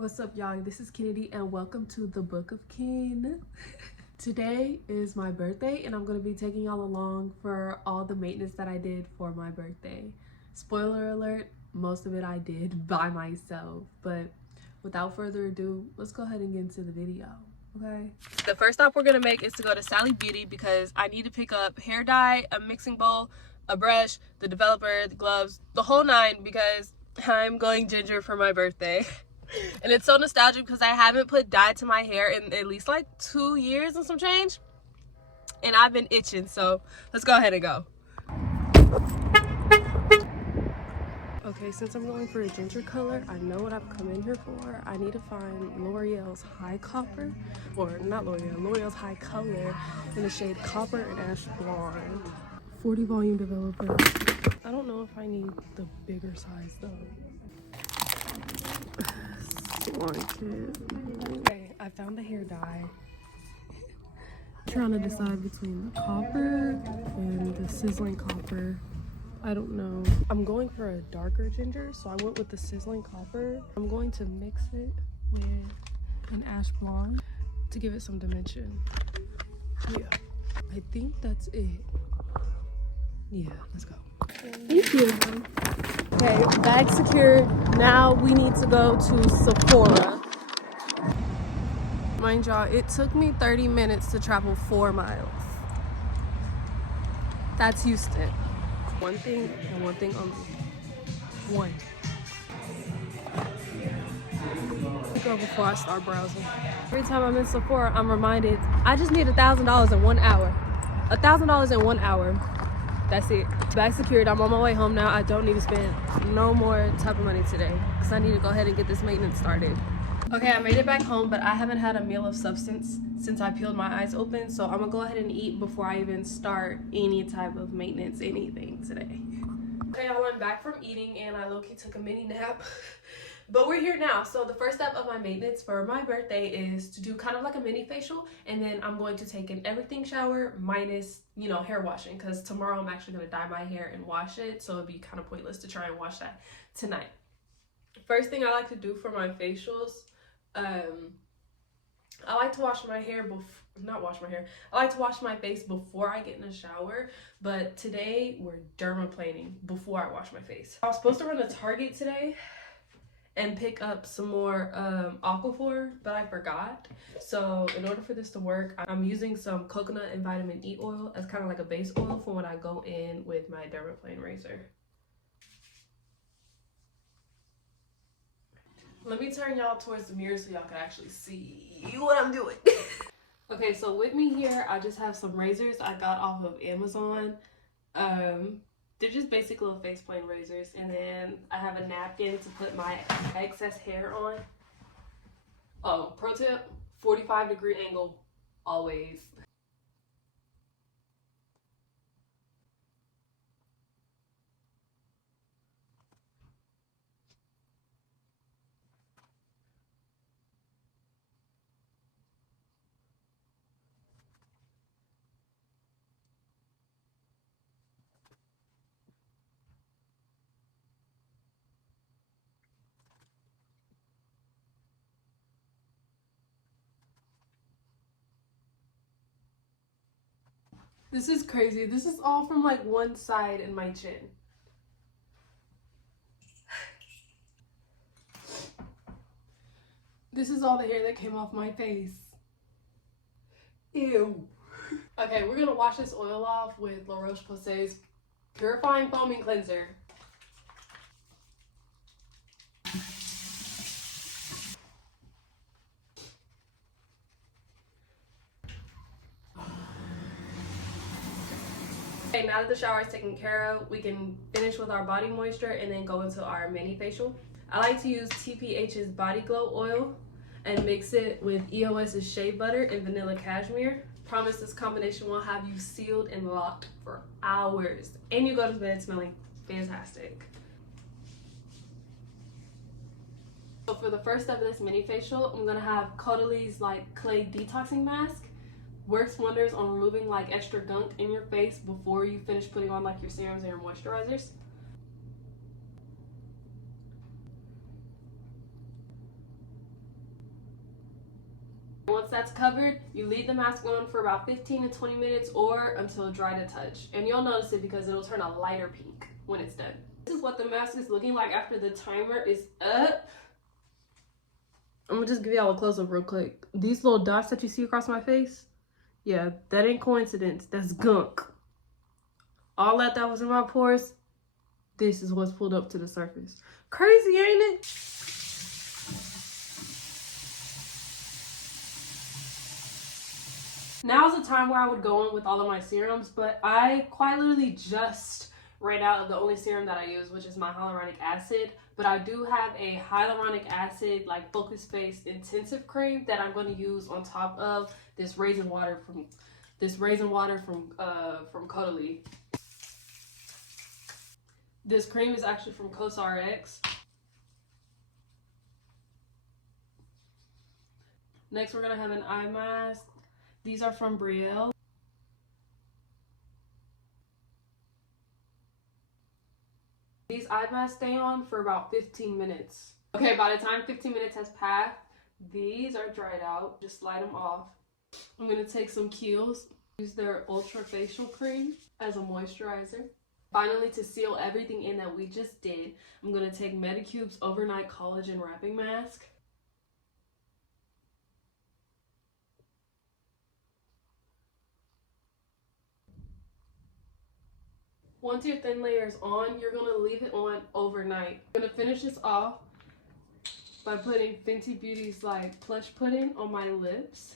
What's up, y'all? This is Kennedy and welcome to the Book of Ken. Today is my birthday and I'm going to be taking y'all along for all the maintenance that I did for my birthday. Spoiler alert, most of it I did by myself, but without further ado, let's go ahead and get into the video, okay? The first stop we're going to make is to go to Sally Beauty because I need to pick up hair dye, a mixing bowl, a brush, the developer, the gloves, the whole nine because I'm going ginger for my birthday. And it's so nostalgic because I haven't put dye to my hair in at least like 2 years and some change. And I've been itching, so let's go ahead and go. Okay, since I'm going for a ginger color, I know what I've come in here for. I need to find L'Oreal's High Copper, or not L'Oreal, L'Oreal's High Color in the shade Copper and Ash Blonde. 40 volume developer. I don't know if I need the bigger size though. Okay, I found the hair dye. Trying to decide between the copper and the sizzling copper. I don't know. I'm going for a darker ginger, so I went with the sizzling copper. I'm going to mix it with an ash blonde to give it some dimension. Yeah, I think that's it. Yeah, let's go. Thank you. Okay, bag secured. Now we need to go to Sephora. Mind y'all, it took me 30 minutes to travel 4 miles. That's Houston. One thing and one thing only. One. Go before I start browsing. Every time I'm in Sephora, I'm reminded I just need $1,000 in 1 hour. $1,000 in 1 hour. That's it. Bag secured. I'm on my way home now. I don't need to spend no more type of money today because I need to go ahead and get this maintenance started. Okay, I made it back home, but I haven't had a meal of substance since I peeled my eyes open, so I'm gonna go ahead and eat before I even start any type of maintenance, anything today. Okay, y'all, I'm back from eating and I low-key took a mini nap, but we're here now. So the first step of my maintenance for my birthday is to do kind of like a mini facial, and then I'm going to take an everything shower minus, hair washing, because tomorrow I'm actually gonna dye my hair and wash it, so it'd be kind of pointless to try and wash that tonight. First thing I like to do for my facials, I like to wash my hair I like to wash my face before I get in the shower, but today we're dermaplaning before I wash my face. I was supposed to run to Target today and pick up some more Aquaphor, but I forgot. So in order for this to work, I'm using some coconut and vitamin E oil as kind of like a base oil for when I go in with my dermaplane razor. Let me turn y'all towards the mirror so y'all can actually see what I'm doing. Okay, so with me here, I just have some razors I got off of Amazon. They're just basic little face plane razors. And then I have a napkin to put my excess hair on. Oh, pro tip, 45-degree angle, always. This is crazy. This is all from like one side in my chin. This is all the hair that came off my face. Ew. Okay, we're gonna wash this oil off with La Roche-Posay's Purifying Foaming Cleanser. Okay, now that the shower is taken care of, we can finish with our body moisture and then go into our mini facial. I like to use TPH's Body Glow Oil and mix it with EOS's Shea Butter and Vanilla Cashmere. Promise this combination will have you sealed and locked for hours. And you go to bed smelling fantastic. So for the first step of this mini facial, I'm gonna have Caudaly's like clay detoxing mask. Works wonders on removing like extra gunk in your face before you finish putting on like your serums and your moisturizers. that's covered, you leave the mask on for about 15 to 20 minutes or until dry to touch. And you'll notice it because it'll turn a lighter pink when it's done. This is what the mask is looking like after the timer is up. I'm gonna just give y'all a close-up real quick. These little dots that you see across my face, yeah, that ain't coincidence. That's gunk. All that was in my pores, this is what's pulled up to the surface. Crazy, ain't it? Now's the time where I would go in with all of my serums, but I quite literally just ran out of the only serum that I use, which is my hyaluronic acid. But I do have a hyaluronic acid, like focus face intensive cream that I'm going to use on top of this raisin water from Caudalie. This cream is actually from CosRX. Next, we're gonna have an eye mask. These are from Brielle. These eye masks stay on for about 15 minutes. Okay, by the time 15 minutes has passed, these are dried out. Just slide them off. I'm gonna take some Kiehl's, use their Ultra Facial Cream as a moisturizer. Finally, to seal everything in that we just did, I'm gonna take Medicube's Overnight Collagen Wrapping Mask. Once your thin layer is on, you're gonna leave it on overnight. I'm gonna finish this off by putting Fenty Beauty's like Plush Pudding on my lips.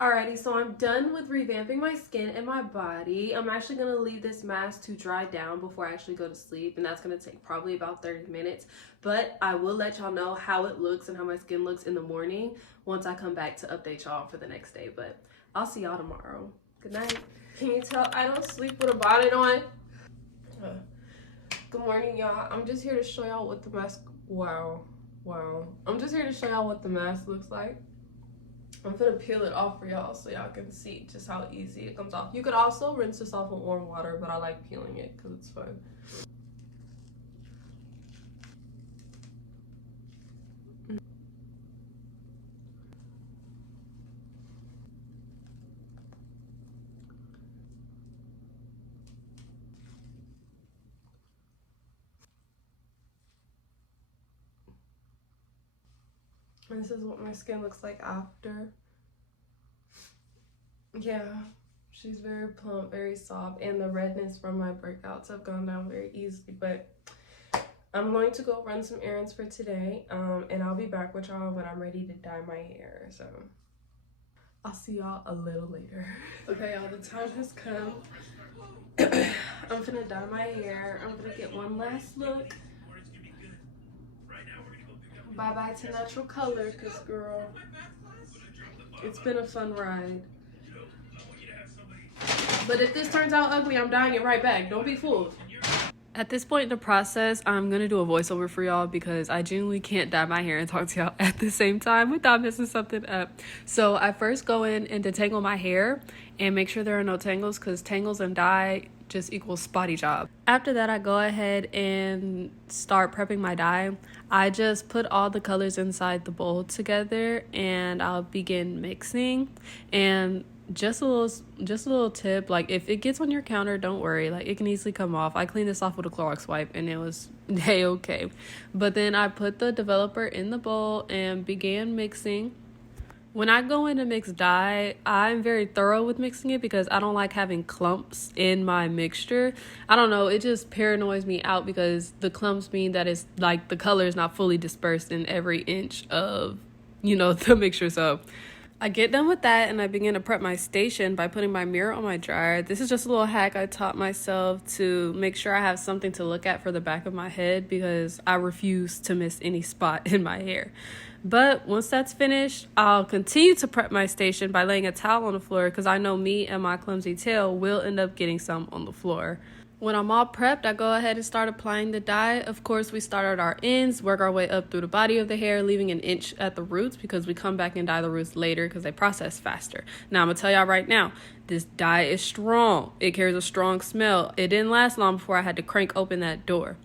Alrighty, so I'm done with revamping my skin and my body. I'm actually gonna leave this mask to dry down before I actually go to sleep, and that's gonna take probably about 30 minutes. But I will let y'all know how it looks and how my skin looks in the morning once I come back to update y'all for the next day. But I'll see y'all tomorrow. Good night. Can you tell I don't sleep with a bonnet on? Good morning, y'all. I'm just here to show y'all what the mask, wow. I'm just here to show y'all what the mask looks like. I'm gonna peel it off for y'all so y'all can see just how easy it comes off. You could also rinse this off with warm water, but I like peeling it because it's fun. And this is what my skin looks like after. Yeah, she's very plump, very soft, and the redness from my breakouts have gone down very easily. But I'm going to go run some errands for today, and I'll be back with y'all when I'm ready to dye my hair. So I'll see y'all a little later. Okay, y'all, the time has come. I'm gonna dye my hair. I'm gonna get one last look. Bye-bye to natural color, because, girl, it's been a fun ride. But if this turns out ugly, I'm dyeing it right back. Don't be fooled. At this point in the process, I'm going to do a voiceover for y'all because I genuinely can't dye my hair and talk to y'all at the same time without messing something up. So I first go in and detangle my hair and make sure there are no tangles, because tangles and dye just equals spotty job. After that, I go ahead and start prepping my dye. I just put all the colors inside the bowl together and I'll begin mixing. And just a little tip, like if it gets on your counter, don't worry, like it can easily come off. I cleaned this off with a Clorox wipe and it was okay. But then I put the developer in the bowl and began mixing. When I go in to mix dye, I'm very thorough with mixing it because I don't like having clumps in my mixture. I don't know, it just paranoids me out because the clumps mean that it's like the color is not fully dispersed in every inch of, the mixture. So I get done with that and I begin to prep my station by putting my mirror on my dryer. This is just a little hack I taught myself to make sure I have something to look at for the back of my head because I refuse to miss any spot in my hair. But once that's finished, I'll continue to prep my station by laying a towel on the floor because I know me and my clumsy tail will end up getting some on the floor. When I'm all prepped, I go ahead and start applying the dye. Of course, we start at our ends, work our way up through the body of the hair, leaving an inch at the roots because we come back and dye the roots later because they process faster. Now, I'm going to tell y'all right now, this dye is strong. It carries a strong smell. It didn't last long before I had to crank open that door.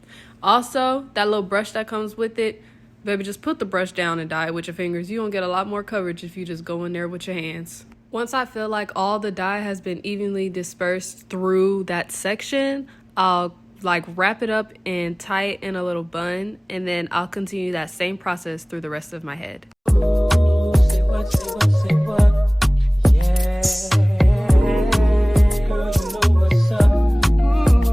Also, that little brush that comes with it, Baby, just put the brush down and dye it with your fingers. You don't get a lot more coverage if you just go in there with your hands. Once I feel like all the dye has been evenly dispersed through that section, I'll like wrap it up and tie it in a little bun, and then I'll continue that same process through the rest of my head. Say what, say what, say what? Yeah. Girl, you know what's up. Ooh,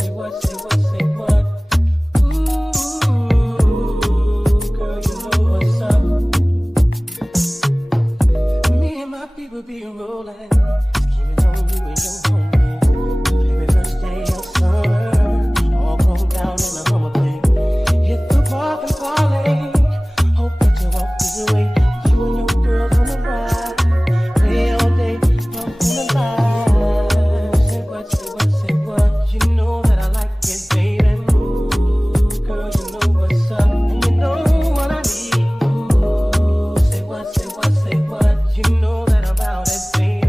say what, say what, say what? Ooh, girl, you know what's up. Me and my people be rolling, scheming on you and your homie. The very first day of summer, all grown down in the Hummer Bay. Hit the park and parlay. Hope that you walk this way. You and your girls on the ride. Play all day, talk on the line. Say what, say what, say what? You know that I like it, baby. Ooh, girl, you know what's up. And you know what I need. Ooh, say what, say what, say what? You know that I'm about it, baby.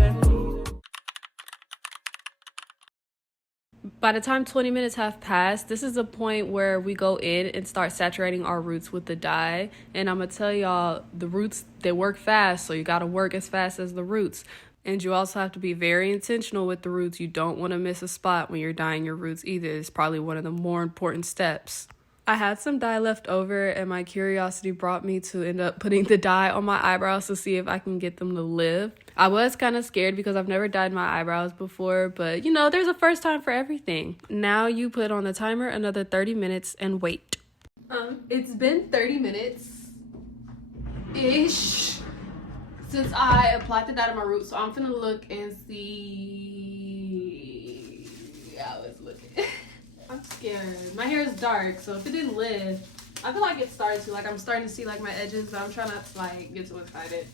By the time 20 minutes have passed, this is the point where we go in and start saturating our roots with the dye. And I'm going to tell y'all, the roots, they work fast, so you got to work as fast as the roots. And you also have to be very intentional with the roots. You don't want to miss a spot when you're dyeing your roots either. It's probably one of the more important steps. I had some dye left over, and my curiosity brought me to end up putting the dye on my eyebrows to see if I can get them to live. I was kind of scared because I've never dyed my eyebrows before, but you know, there's a first time for everything. Now you put on the timer another 30 minutes and wait. It's been 30 minutes-ish since I applied the dye to my roots, so I'm finna look and see how it's looking. I'm scared. My hair is dark, so if it didn't live, I feel like it started to. Like, I'm starting to see, like, my edges, but I'm trying not to, like, get too excited.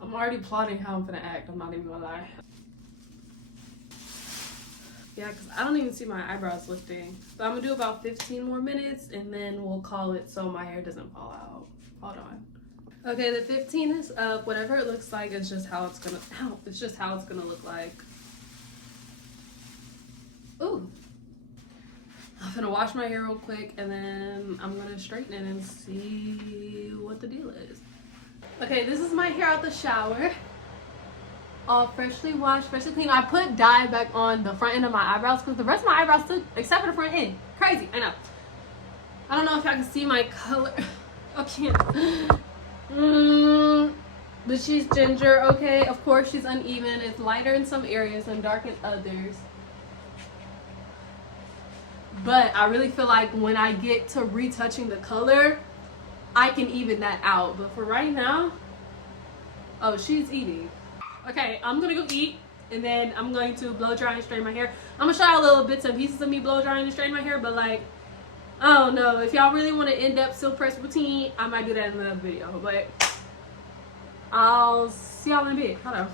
I'm already plotting how I'm gonna act. I'm not even gonna lie. Yeah, because I don't even see my eyebrows lifting. But I'm gonna do about 15 more minutes, and then we'll call it so my hair doesn't fall out. Hold on. Okay, the 15 is up. Whatever it looks like is just how it's gonna look like. Ooh. I'm gonna wash my hair real quick, and then I'm gonna straighten it and see what the deal is. Okay, this is my hair out the shower. All freshly washed, freshly clean. I put dye back on the front end of my eyebrows because the rest of my eyebrows still, except for the front end. Crazy, I know. I don't know if y'all can see my color. I can't. But she's ginger, okay? Of course she's uneven. It's lighter in some areas and dark in others. But I really feel like when I get to retouching the color, I can even that out. But for right now, oh, she's eating. Okay, I'm gonna go eat, and then I'm going to blow dry and straighten my hair. I'm gonna show you little bits and pieces of me blow drying and straightening my hair, but like, I don't know. If y'all really want to in-depth silk press routine, I might do that in another video, but I'll see y'all in a bit. Hold on.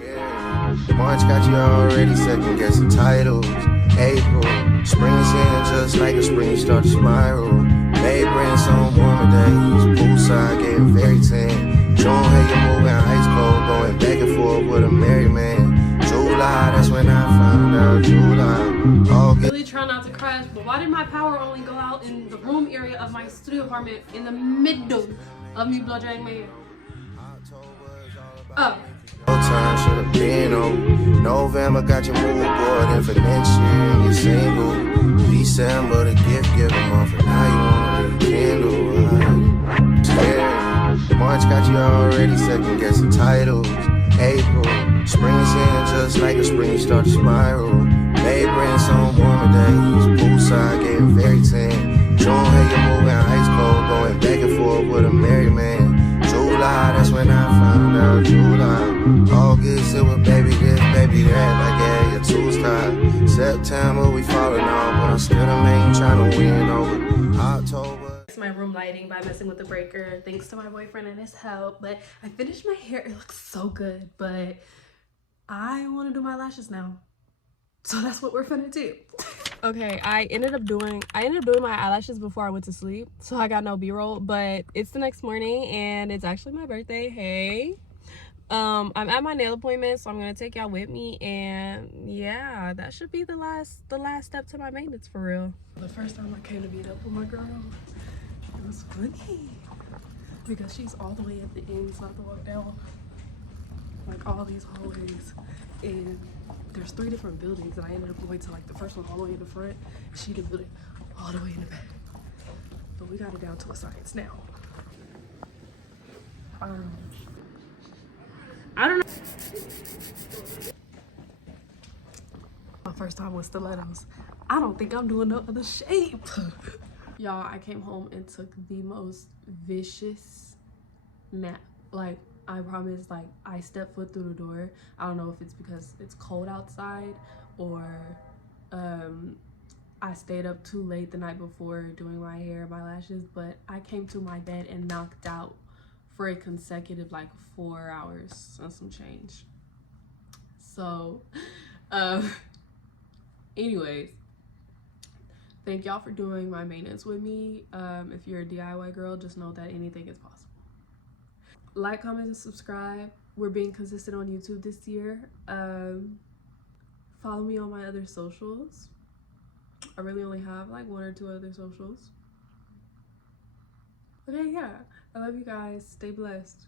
Yeah, March got you already second guessing titles. April, spring is here just like a spring start to spiral. May bring some warmer days. Poolside getting very tan. June, hey, you moving ice cold, going back and forth with a married man. July, that's when I found out. July, August. Really try not to crash, but why did my power only go out in the room area of my studio apartment in the middle of me blow drying my hair? Oh. No time should have been on. November got your mood board in for next year and you're single. December the gift giving month and now you want to rekindle. Yeah. March got you already second guessing titles. April, spring is here just like a spring start to spiral. May bring some warmer days. Poolside getting very tan. June, hey, you moving ice cold, going back and forth with a married man. July, that's when I found out. July, August, it was baby this, baby that, like yeah, you're too star. September, we falling off, but I'm still the main trying to win over. October. It's my room lighting by messing with the breaker, thanks to my boyfriend and his help. But I finished my hair. It looks so good, but I want to do my lashes now. So that's what we're finna do. Okay, I ended up doing my eyelashes before I went to sleep, so I got no b-roll, but it's the next morning and it's actually my birthday. Hey, I'm at my nail appointment, so I'm gonna take y'all with me, and yeah, that should be the last step to my maintenance for real. The first time I came to meet up with my girl, it was funny because she's all the way at the end, so I have to walk down like all these hallways, and there's 3 different buildings, and I ended up going to like the first one all the way in the front, and she did building all the way in the back. But we got it down to a science now. I don't know. My first time with stilettos. I don't think I'm doing no other shape. Y'all, I came home and took the most vicious nap. Like, I promise, like, I stepped foot through the door. I don't know if it's because it's cold outside or I stayed up too late the night before doing my hair, my lashes, but I came to my bed and knocked out for a consecutive like 4 hours and some change. So anyways, thank y'all for doing my maintenance with me. If you're a DIY girl, just know that anything is possible. Like, comment, and subscribe. We're being consistent on YouTube this year. Follow me on my other socials. I really only have like 1 or 2 other socials. Okay, yeah, I love you guys. Stay blessed.